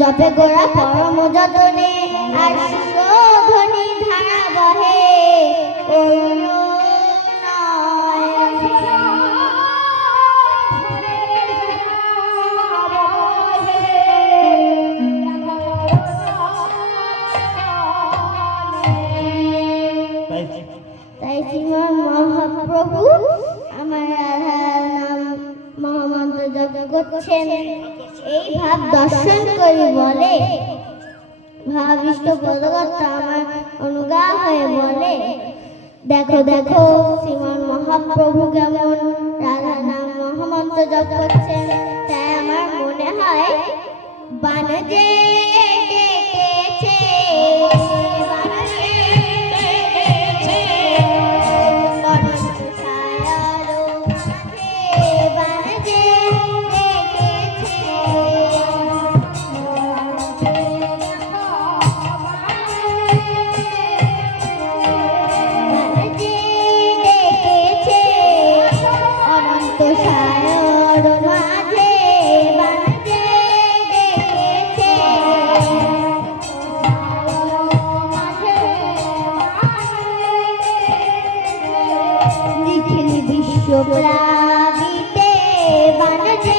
জপে গোড়া পরম যতনে আর সুরধ্বনি ধারা বহে তাই শ্রীমান মহাপ্রভু আমার রাধার নাম মহামন্ত্র জপ করছেন। এই ভাব দর্শন করি বলে ভাবিষ্ট পদকর্তা আমার অনুগাহ হয়ে বলে, দেখো দেখো শ্রীমান মহাপ্রভু কেমন রাধা নাম মহামন্ত্র জপ করছেন। তাই আমার মনে হয় বানজে ডেকেছে প্লাবিতে বানজে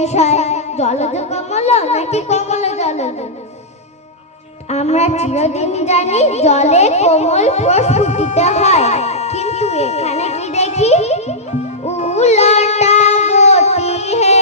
বিষয় জলজ কমল নাকি কমল জলজ? আমরা চিরদিনই জানি জলে কোমল প্রস্ফুটিত হয়, কিন্তু এখানে কি দেখি উলটা গতি হে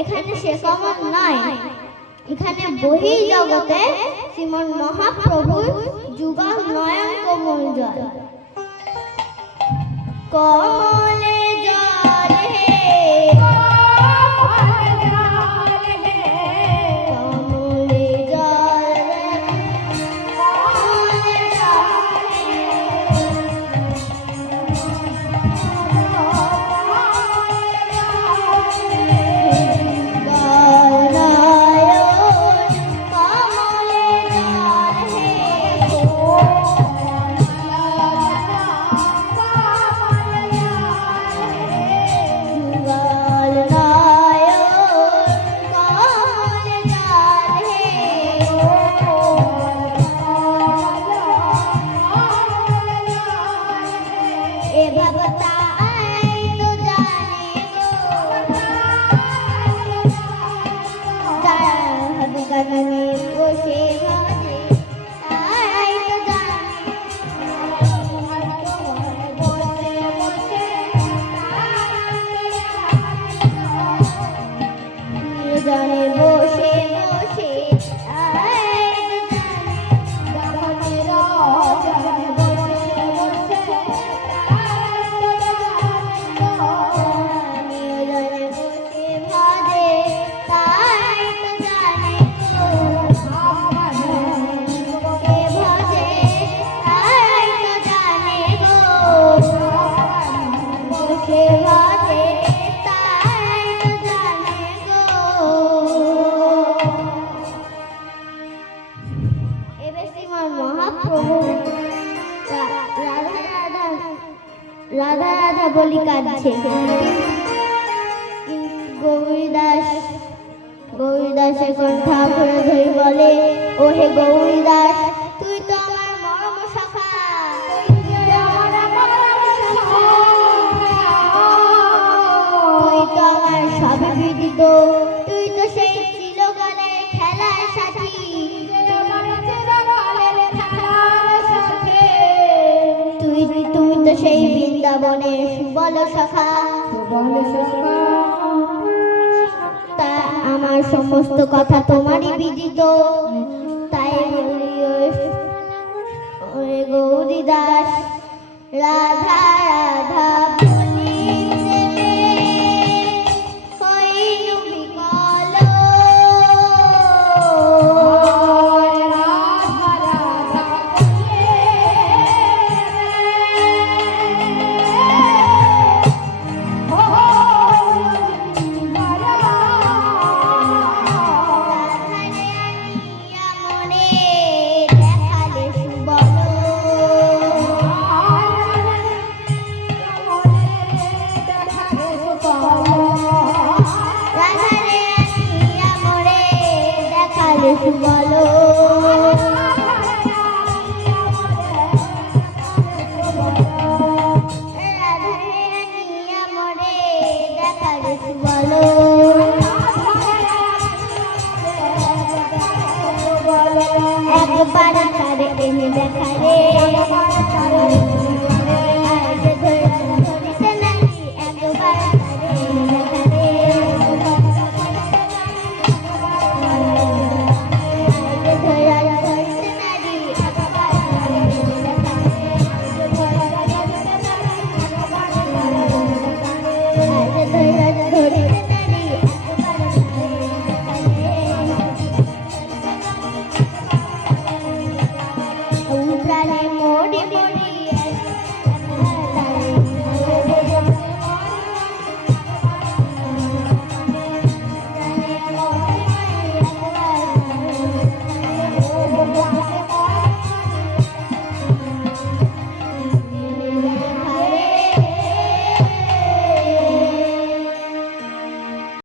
এখানে সে কমল নয়, এখানে বহি জগতে শ্রীমন মহাপ্রভুর যুগল নয়ন কোমল জল। কমলে জল হে কমলে জল রাধা রাধা বলি কাঁদছে। গৌরীদাস এখন ঠাকুর ধরি বলে, ও হে গৌরীদাস, তুই তো আমার মরম সখা, তুই তো আমার সবে বিদিত, তুই তো সেই চিরকালের খেলার সাথী, তুমি তো সেই বৃন্দাবনের সুবল সখা। তা আমার সমস্ত কথা তোমারই বিদিত, তাই বলি ওরে গৌরীদাস, রাধা